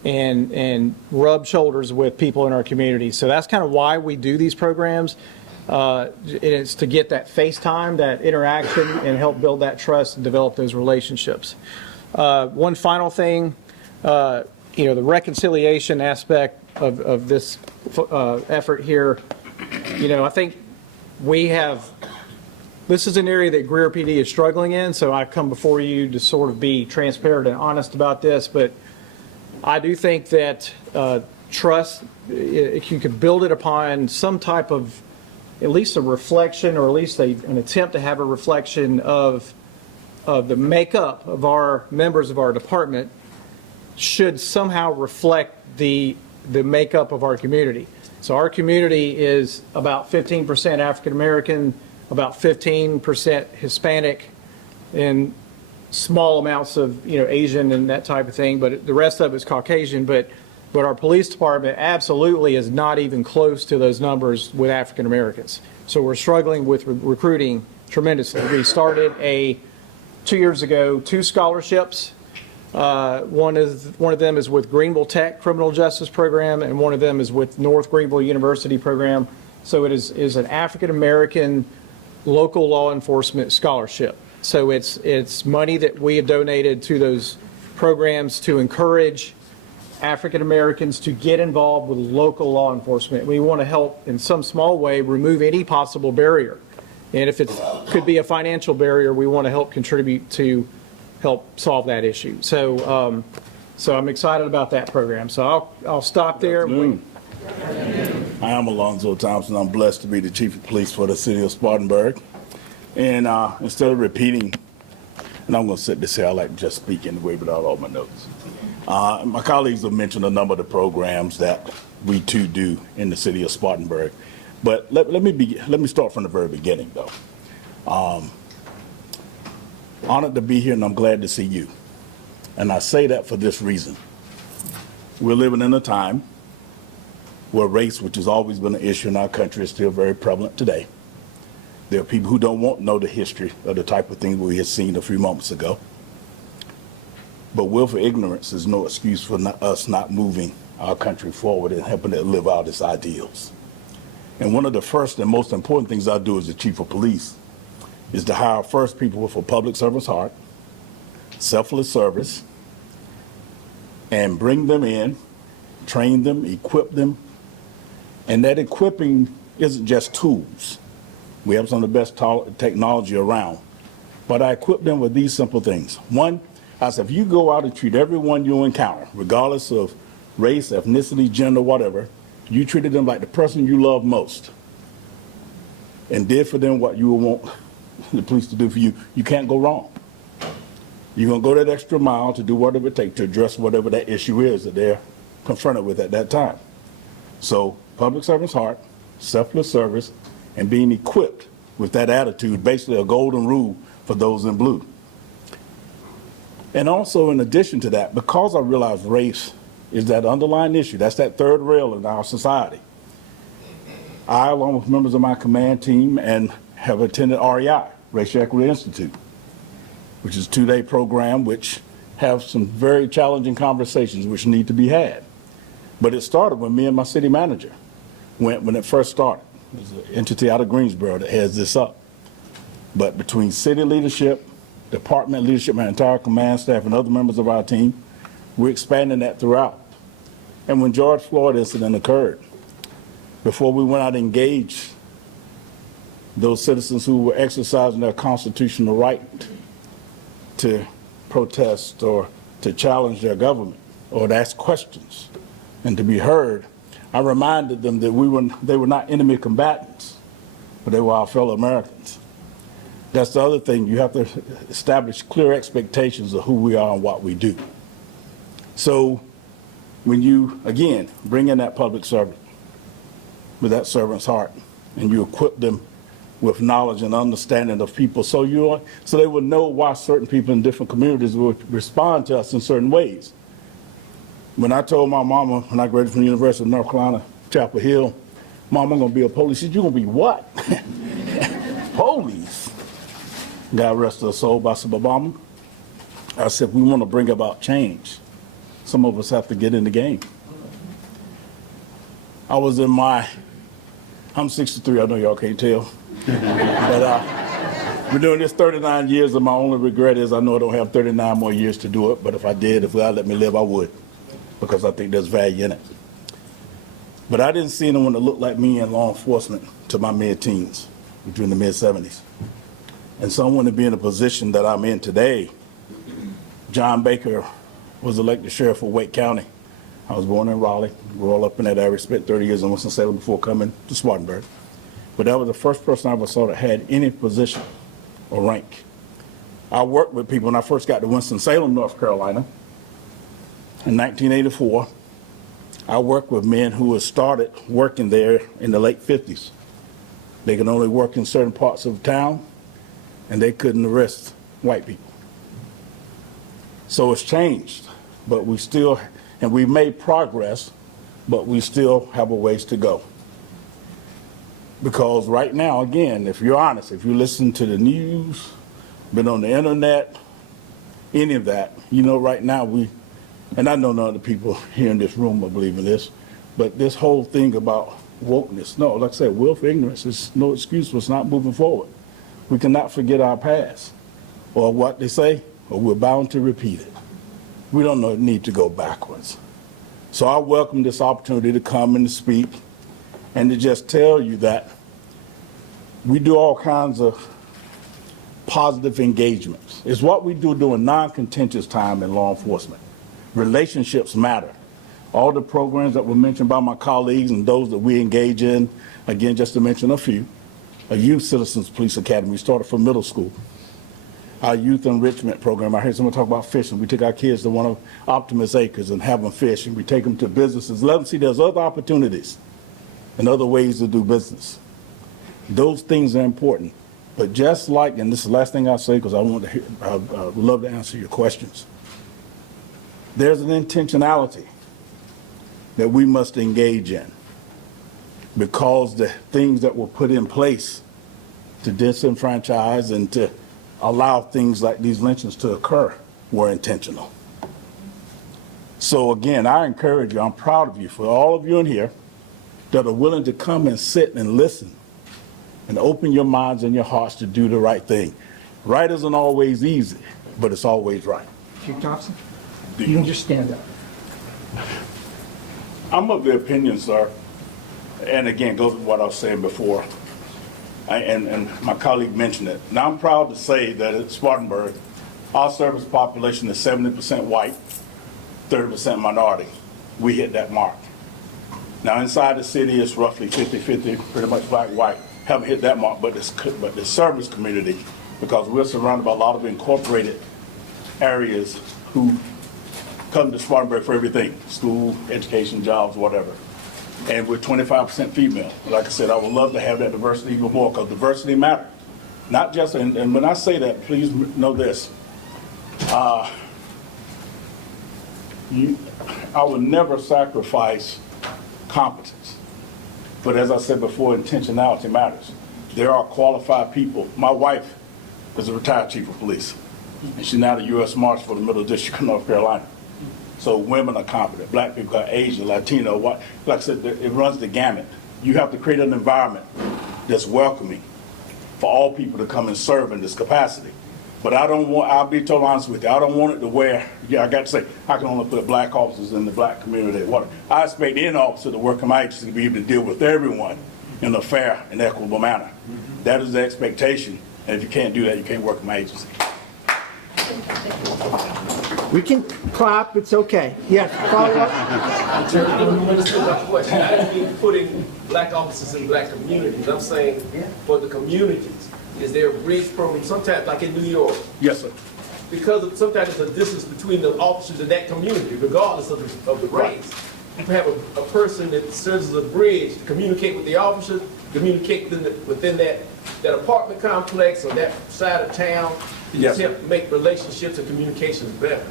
and rub shoulders with people in our community. So that's kind of why we do these programs. It's to get that face time, that interaction, and help build that trust and develop those relationships. One final thing, the reconciliation aspect of this effort here. I think this is an area that Greer PD is struggling in, so I come before you to sort of be transparent and honest about this, but I do think that trust, if you could build it upon some type of, at least a reflection, or at least an attempt to have a reflection of the makeup of our members of our department, should somehow reflect the makeup of our community. So our community is about 15% African American, about 15% Hispanic, and small amounts of Asian and that type of thing, but the rest of it is Caucasian. But our police department absolutely is not even close to those numbers with African Americans. So we're struggling with recruiting tremendously. We started 2 years ago 2 scholarships. One of them is with Greenville Tech Criminal Justice Program, and one of them is with North Greenville University Program. So it is an African American local law enforcement scholarship. So it's money that we have donated to those programs to encourage African Americans to get involved with local law enforcement. We want to help in some small way remove any possible barrier. And if it could be a financial barrier, we want to help contribute to help solve that issue. So I'm excited about that program. So I'll stop there. Hi, I'm Alonzo Thompson. I'm blessed to be the Chief of Police for the city of Spartanburg. And instead of repeating, and I'm going to sit this here, I like to just speak anyway without all my notes. My colleagues have mentioned a number of the programs that we too do in the city of Spartanburg. But let me start from the very beginning, though. Honored to be here, and I'm glad to see you. And I say that for this reason. We're living in a time where race, which has always been an issue in our country, is still very prevalent today. There are people who don't want to know the history of the type of things we had seen a few moments ago. But willful ignorance is no excuse for us not moving our country forward and helping it live out its ideals. And one of the first and most important things I do as the chief of police is to hire first people with a public service heart, selfless service, and bring them in, train them, equip them. And that equipping isn't just tools. We have some of the best technology around. But I equip them with these simple things. One, I said, if you go out and treat everyone you encounter, regardless of race, ethnicity, gender, whatever, you treated them like the person you love most and did for them what you would want the police to do for you, you can't go wrong. You're going to go that extra mile to do whatever it takes to address whatever that issue is that they're confronted with at that time. So public service heart, selfless service, and being equipped with that attitude, basically a golden rule for those in blue. And also, in addition to that, because I realize race is that underlying issue, that's that third rail in our society, I, along with members of my command team, and have attended REI, Racial Equity Institute, which is a 2-day program which have some very challenging conversations which need to be had. But it started when me and my city manager went when it first started. There's an entity out of Greensboro that heads this up. But between city leadership, department leadership, my entire command staff, and other members of our team, we're expanding that throughout. And when George Floyd incident occurred, before we went out and engaged those citizens who were exercising their constitutional right to protest or to challenge their government or to ask questions and to be heard, I reminded them that they were not enemy combatants, but they were our fellow Americans. That's the other thing. You have to establish clear expectations of who we are and what we do. So when you, again, bring in that public servant with that servant's heart and you equip them with knowledge and understanding of people so they will know why certain people in different communities will respond to us in certain ways. When I told my mama when I graduated from the University of North Carolina, Chapel Hill, Mom, I'm going to be a police. She said, you're going to be what? Police. God rest her soul. But I said, but Mama, I said, we want to bring about change. Some of us have to get in the game. I was in I'm 63, I know y'all can't tell. But been doing this 39 years, and my only regret is I know I don't have 39 more years to do it, but if I did, if God let me live, I would, because I think there's value in it. But I didn't see anyone that looked like me in law enforcement to my mid-teens, between the mid-70s. And someone to be in a position that I'm in today. John Baker was elected sheriff of Wake County. I was born in Raleigh, grew all up in that area, spent 30 years in Winston-Salem before coming to Spartanburg. But that was the first person I ever saw that had any position or rank. I worked with people when I first got to Winston-Salem, North Carolina in 1984. I worked with men who had started working there in the late 50s. They could only work in certain parts of town, and they couldn't arrest white people. So it's changed, but we still, and we made progress, but we still have a ways to go. Because right now, again, if you're honest, if you listen to the news, been on the internet, any of that, you know right now and I know none of the people here in this room will believe in this, but this whole thing about wokeness, no, like I said, willful ignorance is no excuse for us not moving forward. We cannot forget our past, or what they say, or we're bound to repeat it. We don't need to go backwards. So I welcome this opportunity to come and to speak and to just tell you that we do all kinds of positive engagements. It's what we do during non-contentious time in law enforcement. Relationships matter. All the programs that were mentioned by my colleagues and those that we engage in, again, just to mention a few, a Youth Citizens Police Academy, we started from middle school. Our youth enrichment program, I heard someone talk about fishing. We take our kids to one of Optimus Acres and have them fish, and we take them to businesses, let them see there's other opportunities and other ways to do business. Those things are important. But just like, and this is the last thing I'll say because I would love to answer your questions. There's an intentionality that we must engage in. because the things that were put in place to disenfranchise and to allow things like these lynchings to occur were intentional. So again, I encourage you, I'm proud of you, for all of you in here that are willing to come and sit and listen and open your minds and your hearts to do the right thing. Right isn't always easy, but it's always right. Chief Thompson, you can just stand up. I'm of the opinion, sir, and again, goes with what I was saying before, and my colleague mentioned it. Now, I'm proud to say that at Spartanburg, our service population is 70% white, 30% minority. We hit that mark. Now, inside the city, it's roughly 50-50, pretty much black-white. Haven't hit that mark, but the service community, because we're surrounded by a lot of incorporated areas who come to Spartanburg for everything, school, education, jobs, whatever. And we're 25% female. Like I said, I would love to have that diversity even more, because diversity matters. Not just, and when I say that, please know this. I would never sacrifice competence. But as I said before, intentionality matters. There are qualified people. My wife is a retired chief of police, and she's now the U.S. Marshal for the Middle District of North Carolina. So women are competent. Black people are Asian, Latino, white. Like I said, it runs the gamut. You have to create an environment that's welcoming for all people to come and serve in this capacity. But I don't want, I'll be totally honest with you, I don't want it to where, I got to say, I can only put black officers in the black community. I expect any officer to work in my agency to be able to deal with everyone in a fair and equitable manner. That is the expectation, and if you can't do that, you can't work in my agency. We can clap, it's okay. Yes, follow up. I didn't mean putting black officers in black communities. I'm saying for the communities. Is there a bridge program sometimes, like in New York? Yes, sir. Because sometimes there's a distance between the officers in that community, regardless of the race. You have a person that serves as a bridge to communicate with the officers, communicate within that apartment complex or that side of town, to just help make relationships and communications better.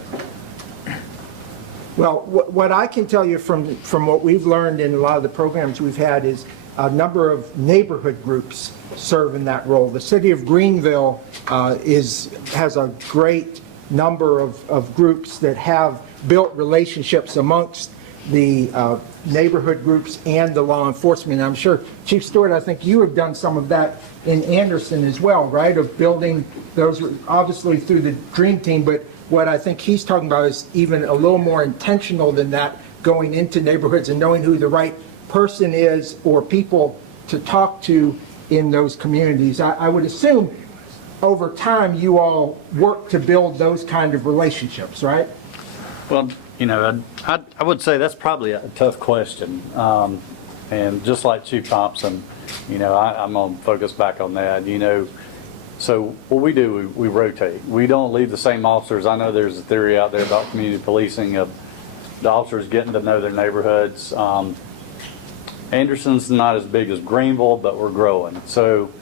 Well, what I can tell you from what we've learned in a lot of the programs we've had is a number of neighborhood groups serve in that role. The city of Greenville has a great number of groups that have built relationships amongst the neighborhood groups and the law enforcement. And I'm sure, Chief Stewart, I think you have done some of that in Anderson as well, right? Of building those, obviously through the Dream Team, but what I think he's talking about is even a little more intentional than that, going into neighborhoods and knowing who the right person is or people to talk to in those communities. I would assume over time you all work to build those kind of relationships, right? Well, I would say that's probably a tough question. And just like Chief Thompson, I'm going to focus back on that. So what we do, we rotate. We don't leave the same officers. I know there's a theory out there about community policing of the officers getting to know their neighborhoods. Anderson's not as big as Greenville, but we're growing. So,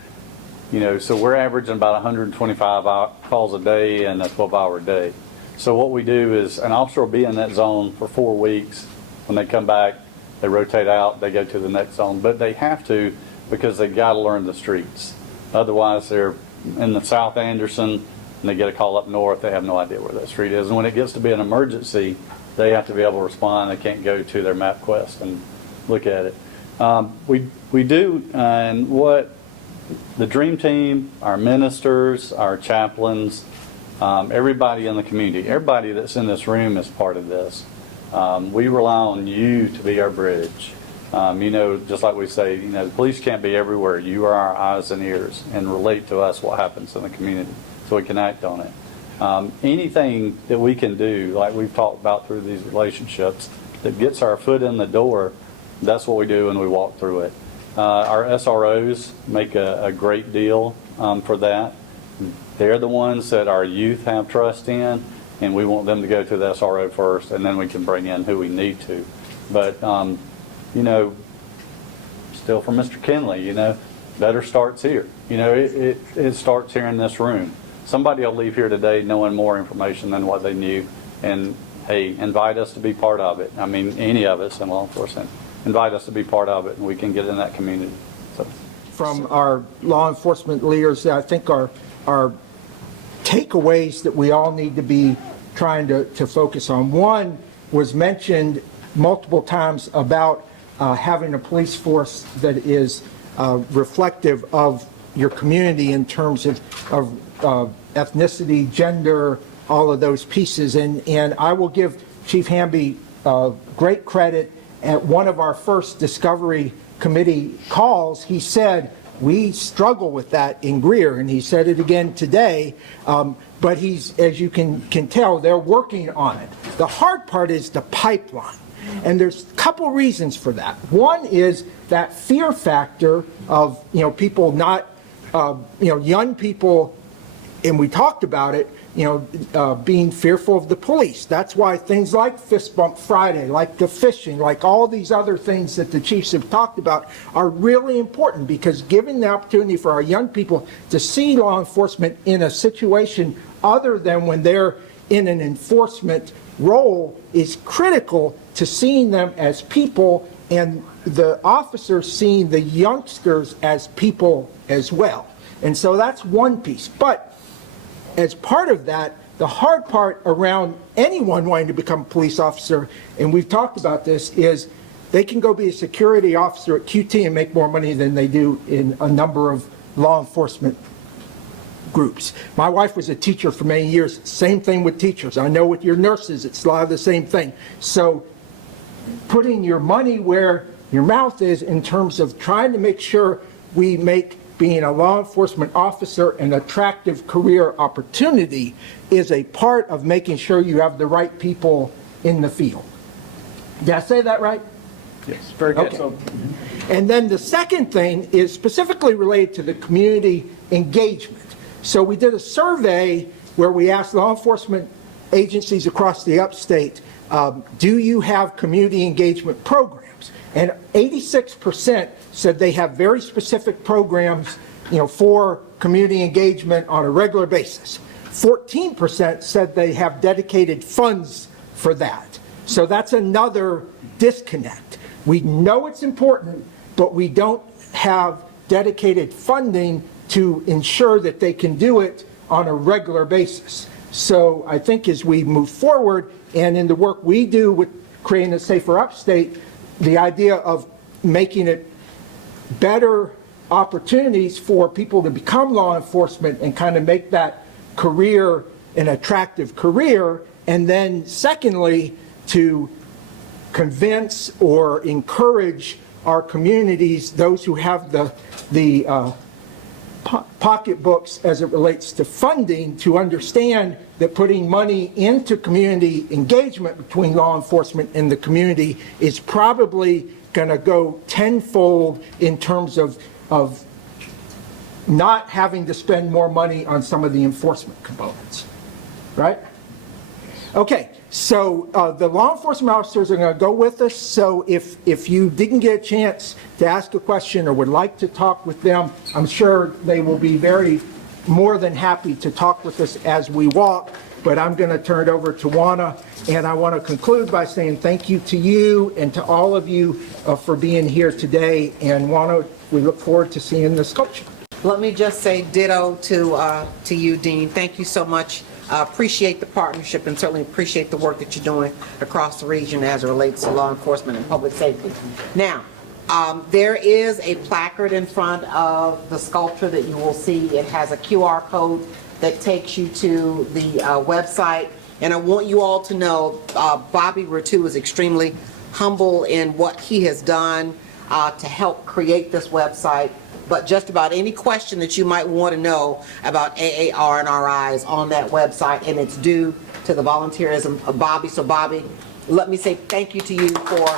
so we're averaging about 125 calls a day and a 12-hour day. So what we do is an officer will be in that zone for 4 weeks. When they come back, they rotate out, they go to the next zone. But they have to because they got to learn the streets. Otherwise, they're in the South Anderson and they get a call up north, they have no idea where that street is. And when it gets to be an emergency, they have to be able to respond. They can't go to their MapQuest and look at it. We do, and what the Dream Team, our ministers, our chaplains, everybody in the community, everybody that's in this room is part of this. We rely on you to be our bridge. Just like we say, the police can't be everywhere. You are our eyes and ears and relate to us what happens in the community so we can act on it. Anything that we can do, like we've talked about through these relationships, that gets our foot in the door, that's what we do and we walk through it. Our SROs make a great deal for that. They're the ones that our youth have trust in, and we want them to go to the SRO first, and then we can bring in who we need to. But, still from Mr. Kinley, better starts here. It starts here in this room. Somebody will leave here today knowing more information than what they knew, and hey, invite us to be part of it. I mean, any of us in law enforcement. invite us to be part of it, and we can get in that community. So. From our law enforcement leaders, I think our takeaways that we all need to be trying to focus on. One was mentioned multiple times about having a police force that is reflective of your community in terms of ethnicity, gender, all of those pieces. And I will give Chief Hamby great credit. At one of our first discovery committee calls, he said, we struggle with that in Greer, and he said it again today, but he's, as you can tell, they're working on it. The hard part is the pipeline, and there's a couple reasons for that. One is that fear factor of, people not, young people, and we talked about it, being fearful of the police. That's why things like Fist Bump Friday, like the fishing, like all these other things that the chiefs have talked about are really important, because giving the opportunity for our young people to see law enforcement in a situation other than when they're in an enforcement role is critical to seeing them as people, and the officers seeing the youngsters as people as well. And so that's one piece. But as part of that, the hard part around anyone wanting to become a police officer, and we've talked about this, is they can go be a security officer at QT and make more money than they do in a number of law enforcement groups. My wife was a teacher for many years. Same thing with teachers. I know with your nurses, it's a lot of the same thing. So putting your money where your mouth is in terms of trying to make sure we make being a law enforcement officer an attractive career opportunity is a part of making sure you have the right people in the field. Did I say that right? Yes, very good. Okay. And then the second thing is specifically related to the community engagement. So we did a survey where we asked law enforcement agencies across the upstate, do you have community engagement programs? And 86% said they have very specific programs, for community engagement on a regular basis. 14% said they have dedicated funds for that. So that's another disconnect. We know it's important, but we don't have dedicated funding to ensure that they can do it on a regular basis. So I think as we move forward, and in the work we do with creating a safer upstate, the idea of making it better opportunities for people to become law enforcement and kind of make that career an attractive career, and then secondly, to convince or encourage our communities, those who have the pocketbooks as it relates to funding, to understand that putting money into community engagement between law enforcement and the community is probably going to go tenfold in terms of not having to spend more money on some of the enforcement components, right? Okay, so the law enforcement officers are going to go with us. So if you didn't get a chance to ask a question or would like to talk with them, I'm sure they will be more than happy to talk with us as we walk. But I'm going to turn it over to Juana, and I want to conclude by saying thank you to you and to all of you for being here today. And Juana, we look forward to seeing the sculpture. Let me just say ditto to you, Dean. Thank you so much. Appreciate the partnership and certainly appreciate the work that you're doing across the region as it relates to law enforcement and public safety. Now, there is a placard in front of the sculpture that you will see. It has a QR code that takes you to the website. And I want you all to know Bobby Rettew is extremely humble in what he has done to help create this website. But just about any question that you might want to know about AAR&RI is on that website, and it's due to the volunteerism of Bobby. So Bobby, let me say thank you to you for